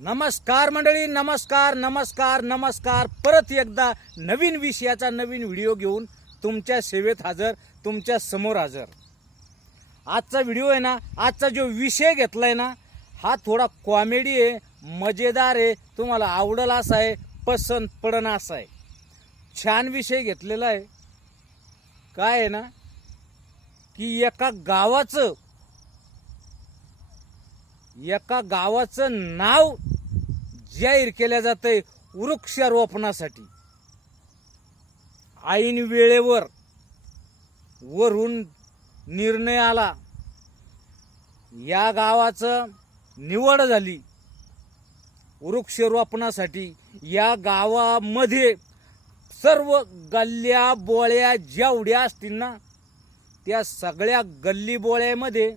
नमस्कार मंडळी नमस्कार नमस्कार नमस्कार. परत एकदा नवीन विषयाचा नवीन व्हिडिओ घेऊन तुमच्या सेवेत हजर तुमच्यासमोर हजर. आजचा व्हिडिओ आहे ना आजचा जो विषय घेतलाय ना हा थोडा कॉमेडी आहे मजेदार आहे तुम्हाला आवडला असा आहे पसंत पडन असा आहे. छान विषय घेतलेला आहे. काय आहे ना की एका गावाचं एका गावाचं नाव जाहीर केल्या आहे वृक्षारोपणासाठी. ऐन वेळेवर वरून निर्णय आला या गावाचं निवड झाली. वृक्षारोपणासाठी या गावामध्ये सर्व गल्ल्या बोळ्या जेवढ्या असतील ना त्या सगळ्या गल्ली बोळ्यामध्ये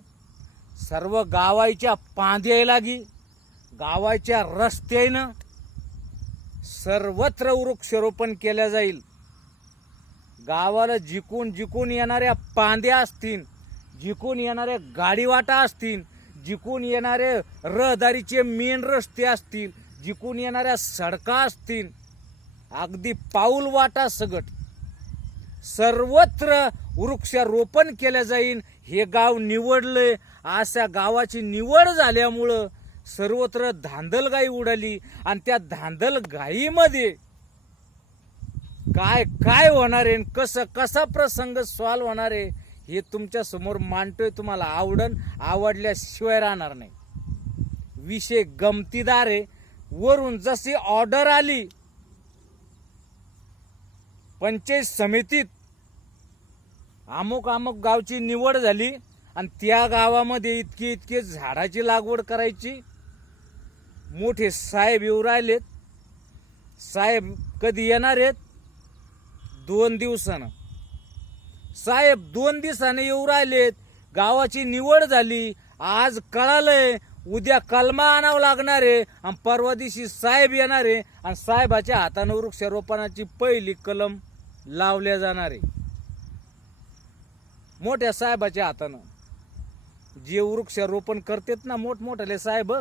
सर्व गावाच्या पांद्या लागी गावाच्या रस्त्यानं सर्वत्र वृक्षारोपण केल्या जाईल. गावाला जिकून जिकून येणाऱ्या पांद्या असतील जिकून येणाऱ्या गाडीवाटा असतील जिकून येणारे रहदारीचे मेन रस्ते असतील जिकून येणाऱ्या सडका असतील अगदी पाऊल वाटा सगट. सर्वत्र वृक्षारोपण केलं जाईल हे गाव निवडलंय. अशा गावाची निवड झाल्यामुळं सर्वत्र धांदलगाई उडाली आणि त्या धांदलगाईमध्ये काय काय होणार आहे कसं कसा प्रसंग सॉल्व होणार आहे हे तुमच्यासमोर मांडतोय तुम्हाला आवडन आवडल्याशिवाय राहणार नाही. विषय गमतीदार आहे. वरून जशी ऑर्डर आली पंचायत समितीत अमुक अमुक गावची निवड झाली आणि त्या गावामध्ये इतकी इतकी झाडाची लागवड करायची मोठे साहेब येऊ राहिलेत. साहेब कधी येणार आहेत? दोन दिवसानं. साहेब दोन दिवसानं येऊ राहिलेत. गावाची निवड झाली. आज कळालंय उद्या कलमा आणावं लागणार आहे आणि परवा दिवशी साहेब येणार आहे आणि साहेबाच्या हातानं वृक्षारोपणाची पहिली कलम लावल्या जाणार आहे. मोठ्या साहेबाच्या हातानं. जे वृक्षारोपण करतात ना मोठमोठाले साहेब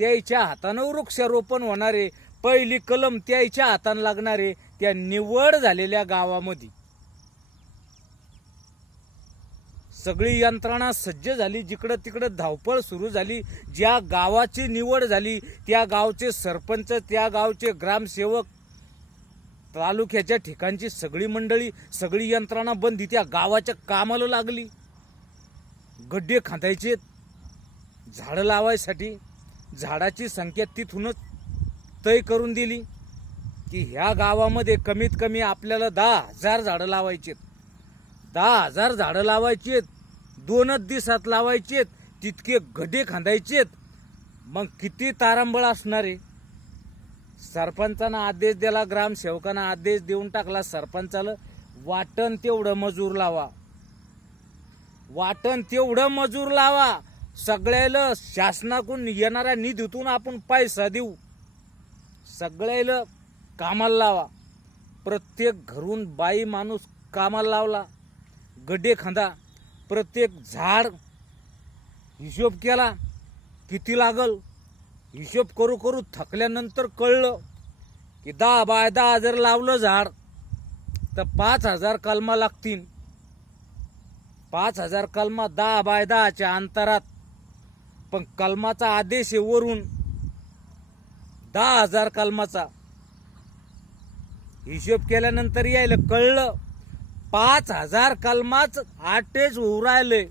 त्याच्या हातानं वृक्षारोपण होणारे पहिली कलम त्याच्या हातानं लागणारे त्या निवड झालेल्या गावामध्ये. सगळी यंत्रणा सज्ज झाली जिकडं तिकडं धावपळ सुरू झाली ज्या गावाची निवड झाली त्या गावचे सरपंच त्या गावचे ग्रामसेवक तालुक्याच्या ठिकाणची सगळी मंडळी सगळी यंत्रणा बंदी त्या गावाच्या कामाला लागली. गड्डे खांदायचे झाडं लावायसाठी. झाडाची संख्या तिथूनच तय करून दिली की ह्या गावामध्ये कमीत कमी आपल्याला दहा हजार झाडं लावायचेत. दहा हजार झाडं लावायचेत. दोनच दिवसात आहेत तितके गड्डे आहेत मग किती तारांबळ असणार आहे? सरपंचानं आदेश दिला ग्रामसेवकानं आदेश देऊन टाकला सरपंचाला वाटण तेवढं मजूर लावा. वाटण तेवढं मजूर लावा. सगळ्याला शासनाकडून येणाऱ्या निधीतून आपण पैसा देऊ. सगळ्याला कामाला लावा. प्रत्येक घरून बाई माणूस कामाला लावला. गड्डे खांदा. प्रत्येक झाड हिशोब केला. किती लागल? हिशोब करू करू थकल्यानंतर कळलं की दहा बाय दहा जर लावलं झाड तर पाच हजार कलमा लागतील. पाच हजार कलमा दहा बाय दहाच्या अंतरात. पण कलमाचा आदेश आहे वरून. दहा हजार कलमाचा. हिशोब केल्यानंतर यायला कळलं पाच हजार कलमाच आटेच होऊ राहिले.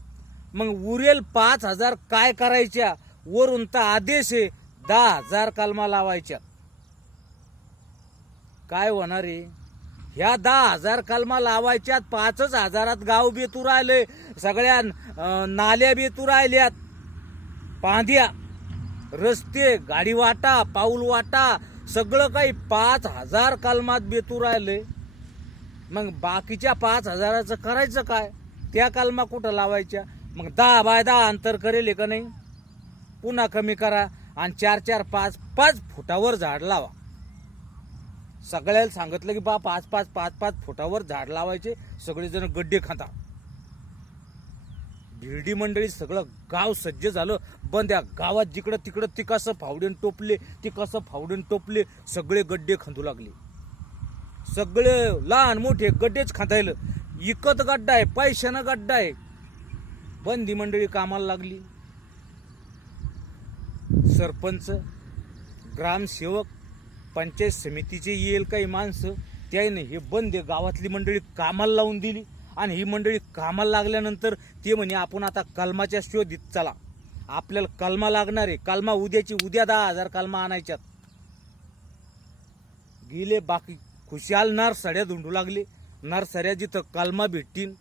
मग उरेल पाच हजार काय करायच्या? वरून तर आदेश आहे दहा हजार कलमा लावायच्या. काय होणार आहे? ह्या दहा हजार कलमा लावायच्यात पाचच हजारात गाव बेतू राहिले सगळ्या नाल्या बेतू राहिल्यात. पांध्या रस्ते गाडी वाटा पाऊल वाटा सगळं काही पाच हजार कलमात बेतू राहिले मग बाकीच्या पाच हजाराचं करायचं काय? त्या कलमा कुठं लावायच्या? मग दहा बाय दहा अंतर करेल का नाही? पुन्हा कमी करा आणि चार चार पाच पाच फुटावर झाड लावा. सगळ्याला सांगितलं की बा पाच पाच पाच पाच फुटावर झाड लावायचे. सगळेजण गड्डे खाता भिरडी मंडळी सगळं गाव सज्ज झालं. बंद या गावात जिकडं तिकडं ती कसं फावडेन टोपले ती कसं फावडेन टोपले सगळे गड्डे खांदू लागले. सगळे लहान मोठे गड्डेच खांदायला. इकत गड्डा आहे पैशानं गड्डा आहे. बंदी मंडळी कामाला लागली. सरपंच ग्रामसेवक पंचायत समितीचे येईल काही माणसं त्याने हे बंद गावातली मंडळी कामाला लावून दिली. आणि ही मंडळी कामाला लागल्यानंतर ते म्हणे आपण आता कलमाच्या शोधित चला. आपल्याला कलमा लागणार आहे. कलमा उद्याची उद्या दहा हजार कलमा आणायच्यात. गेले बाकी खुशाल नरसड्या धुंडू लागले. नरसड्या जिथं कलमा भेटतील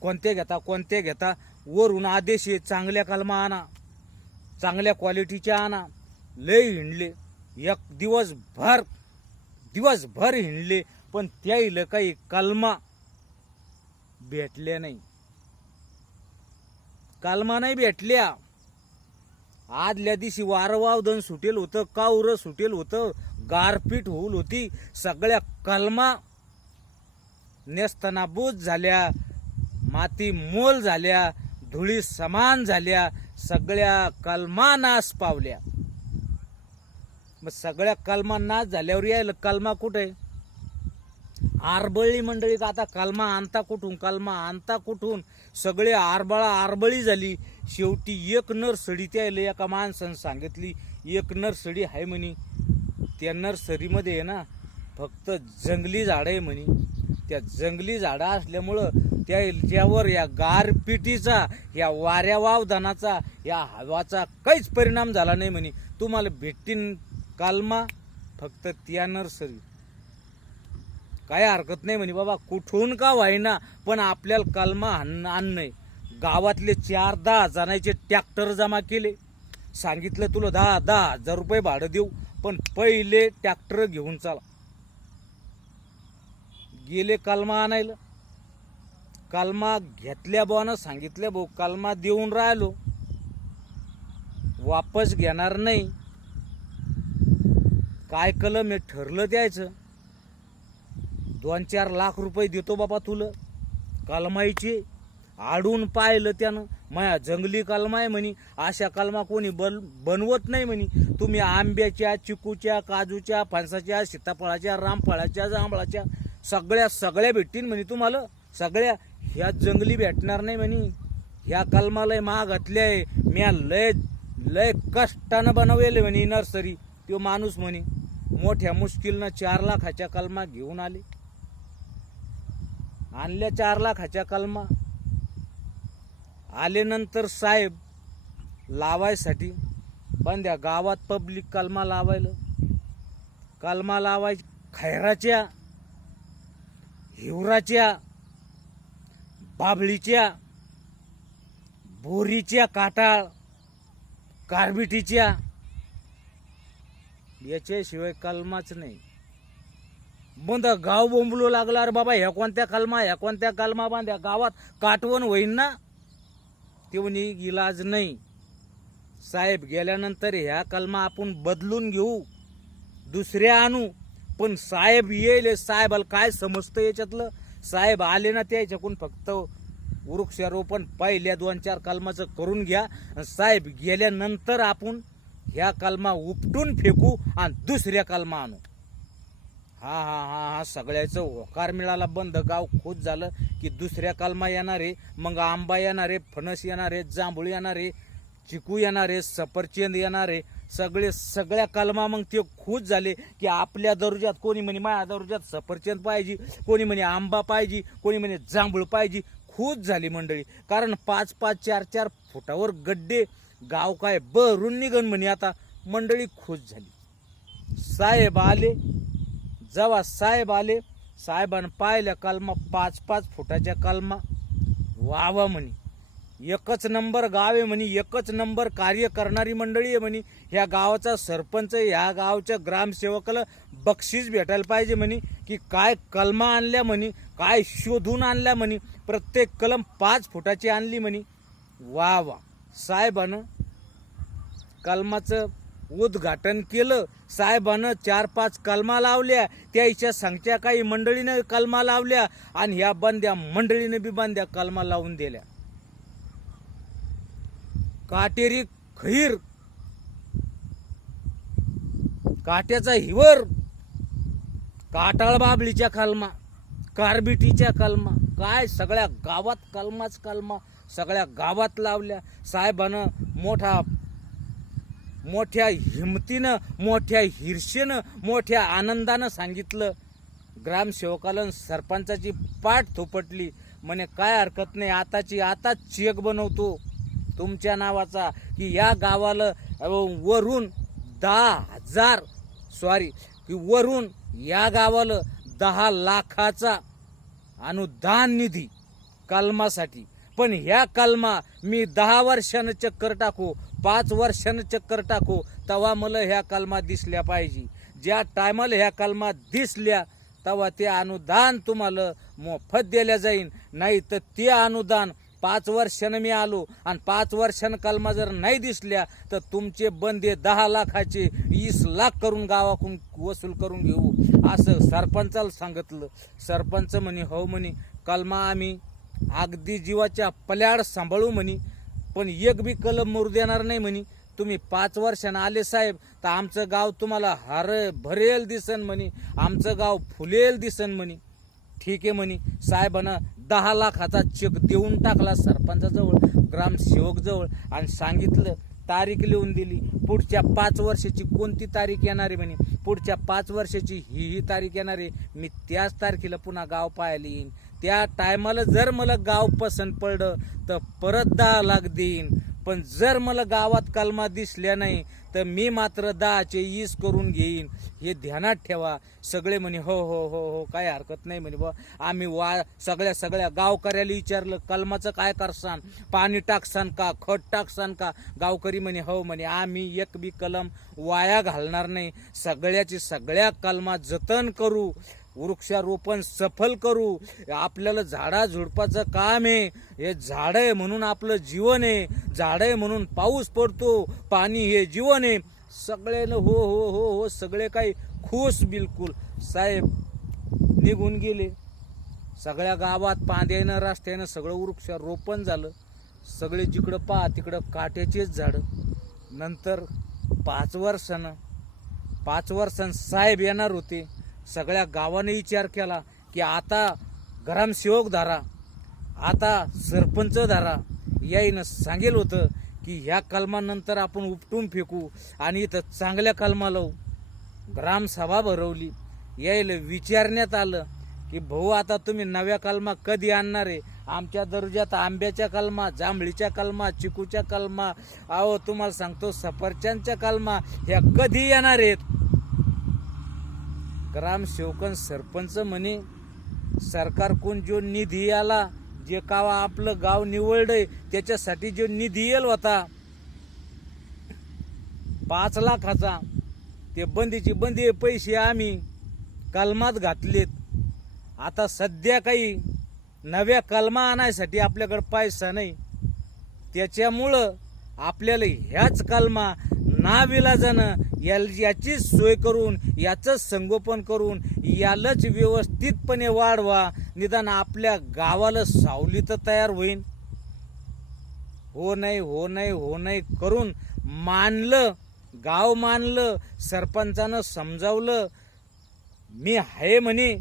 कोणत्या घेता कोणत्या घेता वरून आदेश आहे चांगल्या कलमा आणा. चांगल्या क्वालिटीच्या आणा. लय हिंडले. एक दिवसभर दिवसभर हिंडले पण त्याही काही कलमा भेटल्या नाही. कलमा नाही भेटल्या. आदल्या दिवशी वारवावदन सुटेल होतं कावर सुटेल होतं गारपीट होऊल होती. सगळ्या कलमा नेस्तनाबूत झाल्या माती मोल झाल्या धुळी समान झाल्या सगळ्या कलमा नाश पावल्या. मग सगळ्या कलमा नाश झाल्यावर यायला कलमा कुठे? आरबळी मंडळी का आता कलमा आणता कुठून? कलमा आणता कुठून? सगळे आरबळा आरबळी झाली. शेवटी एक नर्सडी त्याला एका माणसानं सांगितली एक नर्सडी आहे म्हणे. त्या नर्सरीमध्ये आहे ना फक्त जंगली झाडं आहे म्हणे. त्या जंगली झाडं असल्यामुळं त्या त्यावर या गारपिटीचा या वाऱ्या धनाचा या हवाचा काहीच परिणाम झाला नाही म्हणे. तुम्हाला भेटतीन कालमा फक्त त्या नर्सरी काय हरकत नाही म्हणे बाबा कुठून का व्हायना पण आपल्याला कलमा आण आणणं गावातले चार दहा जणांचे ट्रॅक्टर जमा केले. सांगितलं तुला दहा दहा हजार रुपये भाडं देऊ पण पहिले ट्रॅक्टर घेऊन चला. गेले कलमा आणायला. कलमा घेतल्या बुवानं सांगितल्या भाऊ कलमा देऊन राहिलो. वापस घेणार नाही. काय कलम हे ठरलं द्यायचं? दोन चार लाख रुपये देतो बाबा तुला. कलमाईचे. आडून पाहिलं त्यानं. माया जंगली कलमा आहे म्हणे. अशा कलमा कोणी बन बनवत नाही म्हणे. तुम्ही आंब्याच्या चिकूच्या काजूच्या फणसाच्या सीताफळाच्या रामफळाच्या जांभळाच्या सगळ्या सगळ्या भेटतील म्हणे तुम्हाला. सगळ्या. ह्या जंगली भेटणार नाही म्हणे. ह्या कलमा लय महागातल्या आहे. म्या लय लय कष्टानं बनवले म्हणे नर्सरी. तो माणूस म्हणे मोठ्या मुश्किलनं चार लाखाच्या कलमा घेऊन आले. आणल्या चार लाखाच्या कलमा. आल्यानंतर साहेब लावायसाठी बंद्या गावात पब्लिक कलमा लावायला. कलमा लावाय खैराच्या हिवराच्या बाबळीच्या बोरीच्या काटाळ कारबिटीच्या. याच्याशिवाय कलमाच नाही. बंद गाव बोंबलू लागला अरे बाबा ह्या कोणत्या कलमा ह्या कोणत्या कलमा बांध्या गावात काटवण होईन ना? ते म्हणे इलाज नाही. साहेब गेल्यानंतर ह्या कलमा आपण बदलून घेऊ दुसऱ्या आणू. पण साहेब येईल साहेबाला काय समजतं याच्यातलं? साहेब आले ना त्याच्याकडून फक्त वृक्षारोपण पहिल्या दोन चार कलमाचं करून घ्या. साहेब गेल्यानंतर आपण ह्या कलमा उपटून फेकू आणि दुसऱ्या कलमा आणू. हा हा हा हा सगळ्याचं होकार मिळाला बंद गाव खोत झालं की दुसऱ्या कलमा येणार आहे मग आंबा येणार आहे फणस येणार आहे जांभूळ येणार आहे चिकू येणार आहे सफरचंद येणार आहे सगळे सगळ्या कलमा मग ते खुश झाले की आपल्या दर्जात कोणी म्हणे माझ्या दर्जात सफरचंद पाहिजे कोणी म्हणे आंबा पाहिजे कोणी म्हणे जांभूळ पाहिजे खुश झाली मंडळी. कारण पाच पाच चार चार फुटावर गड्डे गाव काय भरून निघन म्हणे आता. मंडळी खुश झाली. साहेब आले जेव्हा साहेब आले साहेबानं पाहिल्या कलमा पाच पाच फुटाच्या कलमा. वावा म्हणे. एकच नंबर गाव आहे म्हणे एकच नंबर कार्य करणारी मंडळी आहे म्हणे. ह्या गावाचा सरपंच ह्या गावच्या ग्रामसेवकाला बक्षीस भेटायला पाहिजे म्हणे की काय कलमा आणल्या म्हणे काय शोधून आणल्या म्हणे. प्रत्येक कलम पाच फुटाची आणली म्हणे. वा वा साहेबानं कलमाचं उद्घाटन केलं. साहेबानं चार पाच कलमा लावल्या. त्याच्या सांगच्या काही मंडळीनं कलमा लावल्या आणि ह्या बंद्या मंडळीनं बी बांध्या कलमा लावून दिल्या. काटेरी खैर. काट्याचा हिवर. काटाळ बाबळीच्या कलमा. कारबिटीच्या कलमा. काय? सगळ्या गावात कलमाच कलमा. सगळ्या गावात लावल्या. साहेबानं मोठा मोठ्या हिमतीनं मोठ्या हिरशेनं मोठ्या आनंदानं सांगितलं. ग्रामसेवकाला सरपंचाची पाठ थोपटली. म्हणे काय हरकत नाही आताची आता चेक बनवतो. तुमच्या नावाचा की या गावाला वरून दहा हजार सॉरी की वरून या गावाला दहा लाखाचा अनुदान निधी कलमासाठी पण ह्या कलमा मी दहा वर्षानं चक्कर टाकू पाच वर्षानं चक्कर टाकू तेव्हा मला ह्या कलमा दिसल्या पाहिजे. ज्या टायमाला ह्या कलमा दिसल्या तेव्हा ते अनुदान तुम्हाला मोफत दिल्या जाईल नाही तर ते अनुदान पाच वर्षानं मी आलो आणि पाच वर्षानं कलमा जर नाही दिसल्या तर तुमचे बंदे दहा लाखाचे वीस लाख करून गावाकडून वसूल करून घेऊ. असं सरपंचाला सांगितलं. सरपंच म्हणे हो म्हणे कलमा आम्ही अगदी जीवाच्या पल्याड सांभाळू म्हणे पण एक बी कलम मरू देणार नाही म्हणी. तुम्ही पाच वर्षानं आले साहेब तर आमचं गाव तुम्हाला हर भरेल दिसन म्हणे. आमचं गाव फुलेल दिसन म्हणी. ठीक आहे म्हणी. साहेबानं दहा लाखाचा चेक देऊन टाकला सरपंचाजवळ ग्रामसेवकजवळ आणि सांगितलं तारीख लिहून दिली. पुढच्या पाच वर्षाची कोणती तारीख येणार आहे म्हणे? पुढच्या पाच वर्षाची ही ही तारीख येणार आहे. मी त्याच तारखेला पुन्हा गाव पाहायला येईन. त्या टायमाला जर मला गाव पसंत पडलं तर परत दहा लाख देईन. पण जर मला गावात कलमा दिसल्या नाही तर मी मात्र दहाचे ईस करून घेईन. हे ध्यानात ठेवा. सगळे म्हणे हो हो हो हो काय हरकत नाही म्हणे बा आम्ही वा सगळ्या सगळ्या गावकऱ्याला विचारलं कलमाचं काय करसान? पाणी टाकसान का? खत टाकसान का? गावकरी म्हणे हो म्हणे आम्ही एक बी कलम वाया घालणार नाही. सगळ्याची सगळ्या कलमा जतन करू. वृक्षारोपण सफल करू. आपल्याला झाडा झुडपाचं काम आहे. हे झाड आहे म्हणून आपलं जीवन आहे. झाड आहे म्हणून पाऊस पडतो. पाणी हे जीवन आहे. सगळ्यानं हो हो हो हो सगळे काही खुश बिलकुल. साहेब निघून गेले. सगळ्या गावात पांद्यानं रस्त्यानं सगळं वृक्षारोपण झालं. सगळे जिकडं पहा तिकडं काट्याचेच झाडं. नंतर पाच वर्षानं पाच वर्षांनी साहेब येणार होते. सगळ्या गावाने विचार केला की आता ग्रामसेवक धारा आता सरपंच धारा याईनं सांगेल होतं की ह्या कलमानंतर आपण उपटून फेकू आणि इथं चांगल्या कलमा लावू ग्रामसभा भरवली. यायला विचारण्यात आलं की भाऊ आता तुम्ही नव्या कलमा कधी आणणार आहे? आमच्या दर्जात आंब्याच्या कलमा जांभळीच्या कलमा चिकूच्या कलमा. अहो तुम्हाला सांगतो सफरचंदच्या कलमा ह्या कधी येणार आहेत? ग्रामसेवकन सरपंच म्हणे सरकारकडून जो निधी आला जे कावा आपलं गाव निवडलंय त्याच्यासाठी जो निधी येईल होता पाच लाखाचा ते बंदीची बंदी पैसे आम्ही कलमात घातलेत. आता सध्या काही नव्या कलमा आणायसाठी आपल्याकडे पैसा नाही. त्याच्यामुळं आपल्याला ह्याच कलमा नाविलाजानं या याचीच सोय करून याचंच संगोपन करून यालाच व्यवस्थितपणे वाढवा. निदान आपल्या गावाला सावली तर तयार होईल हो नाही हो नाही हो नाही करून मानलं गाव मानलं सरपंचानं समजावलं. मी आहे म्हणे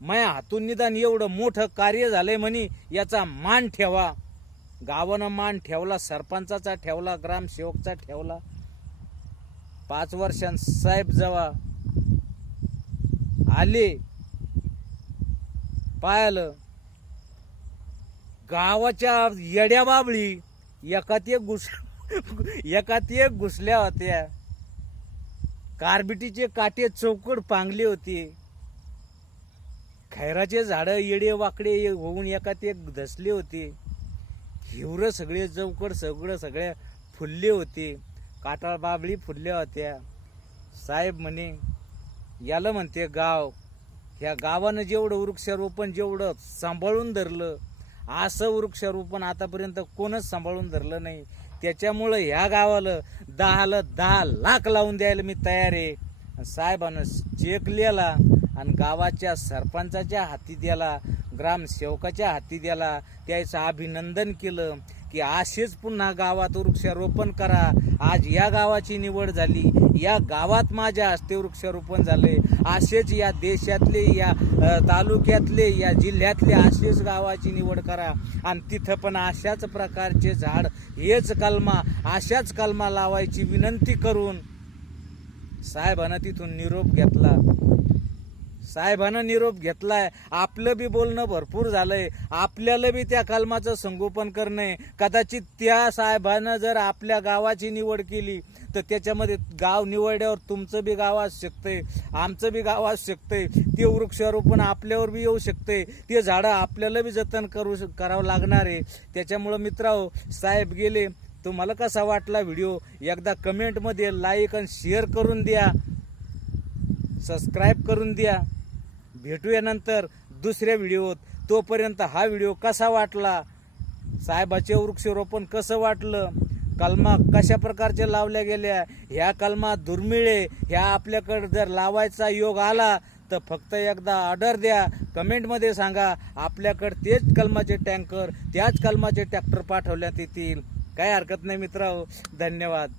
माया हातून निदान एवढं मोठं कार्य झालंय म्हणे याचा मान ठेवा. गावानं मान ठेवला सरपंचाचा ठेवला ग्रामसेवकचा ठेवला. पाच वर्षां साहेब जेव्हा आले पाहिलं गावाच्या येड्या बाबळी एकात एक घुस एकात एक घुसल्या होत्या. कारबिटीचे काटे चौकड पांगले होते. खैराचे झाडं येडे वाकडे होऊन एकात एक धसले होते. हिवरं सगळे चौकड सगळं सगळ्या फुलले होते. काटाळ बाबळी फुलल्या होत्या. साहेब म्हणे याला म्हणते गाव. ह्या गावानं जेवढं वृक्षारोपण जेवढं सांभाळून धरलं असं वृक्षारोपण आतापर्यंत कोणच सांभाळून धरलं नाही. त्याच्यामुळं ह्या गावाला दहाला दहा लाख लावून द्यायला मी तयार आहे. साहेबानं चेक लिहिला आणि गावाच्या सरपंचाच्या हाती द्याला ग्रामसेवकाच्या हाती द्याला त्याचं अभिनंदन केलं. की असेच पुन्हा गावात वृक्षारोपण करा. आज या गावाची निवड झाली. या गावात माझ्या हस्ते वृक्षारोपण झाले. असेच या देशातले या तालुक्यातले या जिल्ह्यातले असेच गावाची निवड करा. आणि तिथं पण अशाच प्रकारचे झाड हेच कलमा अशाच कलमा लावायची विनंती करून साहेबानं तिथून निरोप घेतला. साहेबानं निरोप घेतलाय. आपलं बी बोलणं भरपूर झालंय. आपल्याला बी त्या कलमाचं संगोपन करणे कदाचित त्या साहेबानं जर आपल्या गावाची निवड केली तर त्याच्यामध्ये गाव निवडल्यावर तुमचं बी गाव असू शकतंय. आमचं बी गाव असू शकतंय. ते वृक्षारोपण आपल्यावर बी येऊ शकते ते झाडं आपल्याला बी जतन करू करावं लागणार आहे. त्याच्यामुळं मित्रांनो साहेब गेले. तुम्हाला कसा वाटला व्हिडिओ? एकदा कमेंटमध्ये लाईक आणि शेअर करून द्या. सबस्क्राईब करून द्या. भेटूया नंतर दुसऱ्या व्हिडिओत. तोपर्यंत हा व्हिडिओ कसा वाटला? साहेबाचे वृक्षारोपण कसं वाटलं? कलमा कशा प्रकारच्या लावल्या गेल्या? ह्या कलमा दुर्मिळे ह्या आपल्याकडे जर लावायचा योग आला तर फक्त एकदा ऑर्डर द्या. कमेंटमध्ये सांगा आपल्याकडे तेच कलमाचे टँकर त्याच कलमाचे ट्रॅक्टर पाठवण्यात येतील. काय हरकत नाही मित्र धन्यवाद.